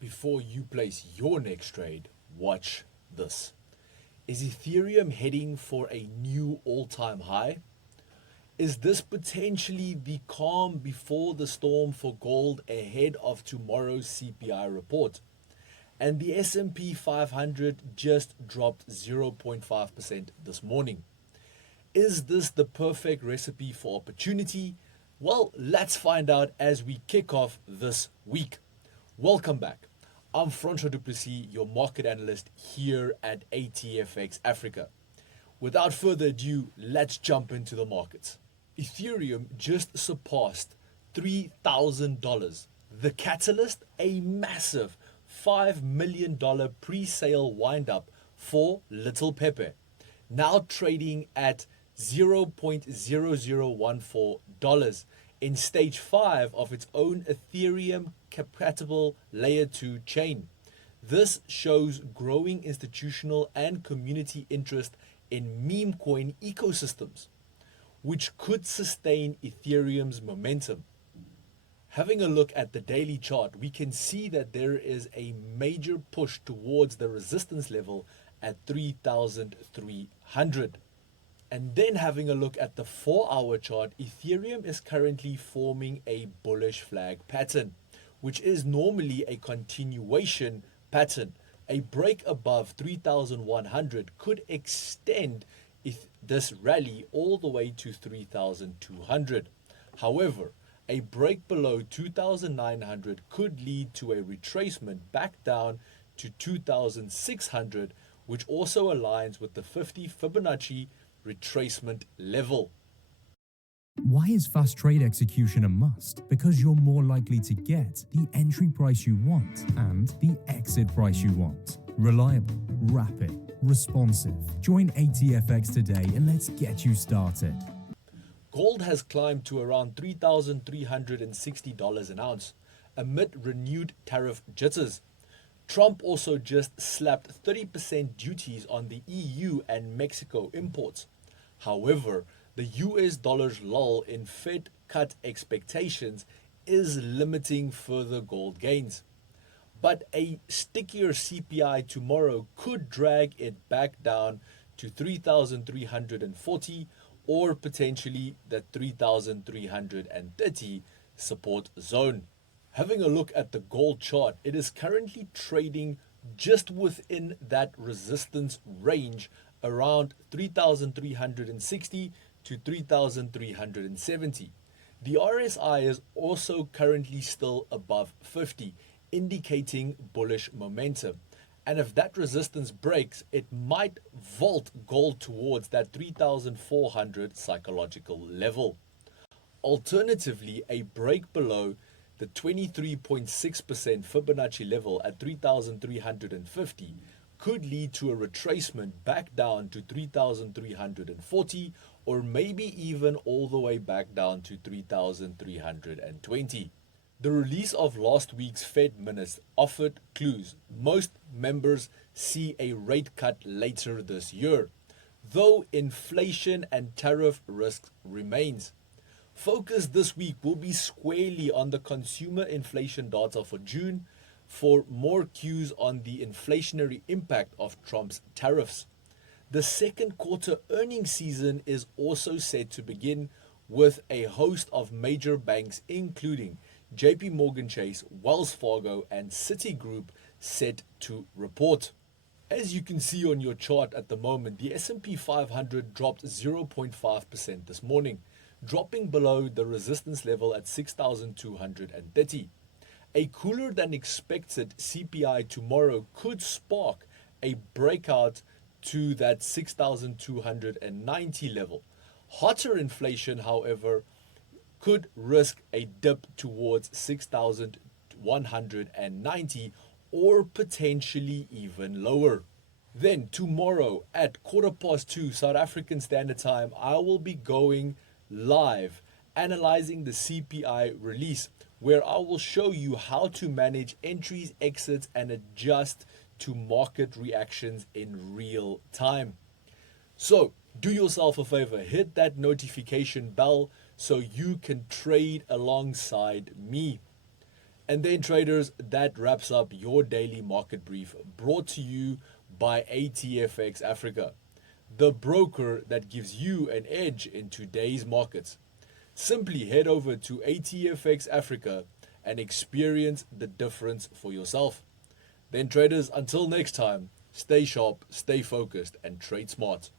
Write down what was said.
Before you place your next trade, watch this. Is Ethereum heading for a new all-time high? Is this potentially the calm before the storm for gold ahead of tomorrow's CPI report? And the S&P 500 just dropped 0.5% this morning. Is this the perfect recipe for opportunity? Well, let's find out as we kick off this week. Welcome back. I'm Francois Duplessis, your market analyst here at ATFX Africa. Without further ado, let's jump into the markets. Ethereum just surpassed $3,000. The catalyst, a massive $5 million pre-sale windup for Little Pepe, now trading at $0.0014 in stage 5 of its own Ethereum compatible layer 2 chain. This shows growing institutional and community interest in meme coin ecosystems, which could sustain Ethereum's momentum. Having a look at the daily chart, we can see that there is a major push towards the resistance level at 3,300. And then having a look at the 4-hour chart, Ethereum is currently forming a bullish flag pattern, which is normally a continuation pattern. A break above 3,100 could extend this rally all the way to 3,200. However, a break below 2,900 could lead to a retracement back down to 2,600, which also aligns with the 50 Fibonacci retracement level. Why is fast trade execution a must? Because you're more likely to get the entry price you want and the exit price you want. Reliable, rapid, responsive. Join ATFX today and let's get you started. Gold has climbed to around $3,360 an ounce amid renewed tariff jitters. Trump also just slapped 30% duties on the EU and Mexico imports. However, the US dollar's lull in Fed cut expectations is limiting further gold gains. But a stickier CPI tomorrow could drag it back down to 3,340 or potentially the 3,330 support zone. Having a look at the gold chart, it is currently trading just within that resistance range around 3,360 to 3,370. The RSI is also currently still above 50, indicating bullish momentum. And if that resistance breaks, it might vault gold towards that 3,400 psychological level. Alternatively, a break below the 23.6% Fibonacci level at 3,350 could lead to a retracement back down to 3,340 or maybe even all the way back down to 3,320. The release of last week's Fed minutes offered clues. Most members see a rate cut later this year, though inflation and tariff risk remains. Focus this week will be squarely on the consumer inflation data for June for more cues on the inflationary impact of Trump's tariffs. The second quarter earnings season is also set to begin with a host of major banks including JP Morgan Chase, Wells Fargo and Citigroup set to report. As you can see on your chart at the moment, the S&P 500 dropped 0.5% this morning, dropping below the resistance level at 6,230. A cooler than expected CPI tomorrow could spark a breakout to that 6,290 level. Hotter inflation, however, could risk a dip towards 6,190 or potentially even lower. Then tomorrow at 2:15 South African Standard Time, I will be going live analyzing the CPI release, where I will show you how to manage entries, exits, and adjust to market reactions in real time. So do yourself a favor, hit that notification bell so you can trade alongside me. And then traders, that wraps up your daily market brief brought to you by ATFX Africa, the broker that gives you an edge in today's markets. Simply head over to ATFX Africa and experience the difference for yourself. Then traders, until next time, stay sharp, stay focused, and trade smart.